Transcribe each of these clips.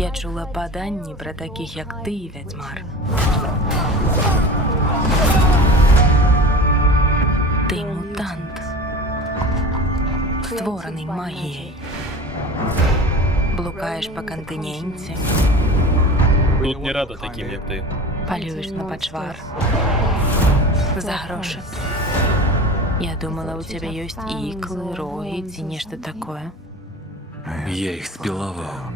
Я чула паданні про таких, як ти, Вядьмар. Ти мутант, створений магією. Блукаєш по континенті, Тут не рада таким, як ти. полюєш на почвар. За гроші. Я думала, у тебе есть иклы, роги и нечто такое. Я их спиловал.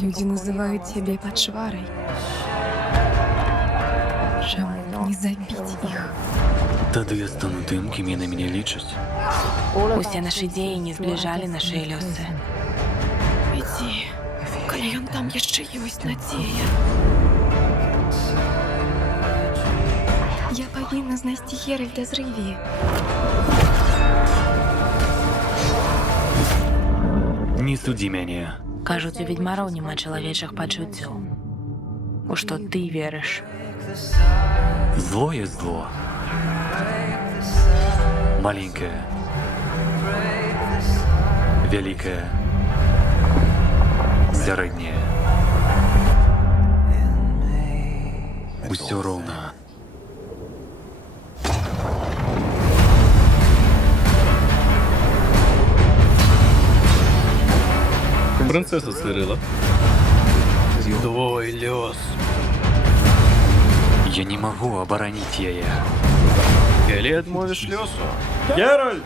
Люди называют тебя подшварой. Чому не забить их? Тогда я стану тем, кем я на меня лічать. Усе наши ідеї не зближали наші лёсы. Іди, коли ён там яшчэ ёсць надзея. Я павінна знайсці Геральда з Рыві. Не суди меня. Кажуть, у відьмараў нема чалавечых пачуццяў. У што ты верыш? Зло есть зло. Маленькое. Великое. Сярэдняе. Усё роўна. Принцеса Цирила. Твой лёс. Я не могу оборонить яе. Или отмовишь лёсу? Геральт!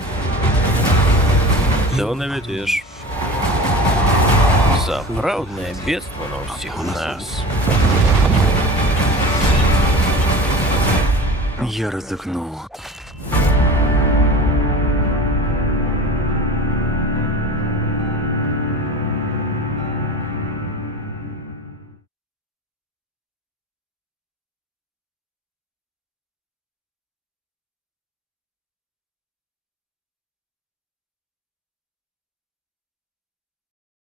Да наведешь. Сапраўднае бедство на ўсіх нас. Я рызыкну.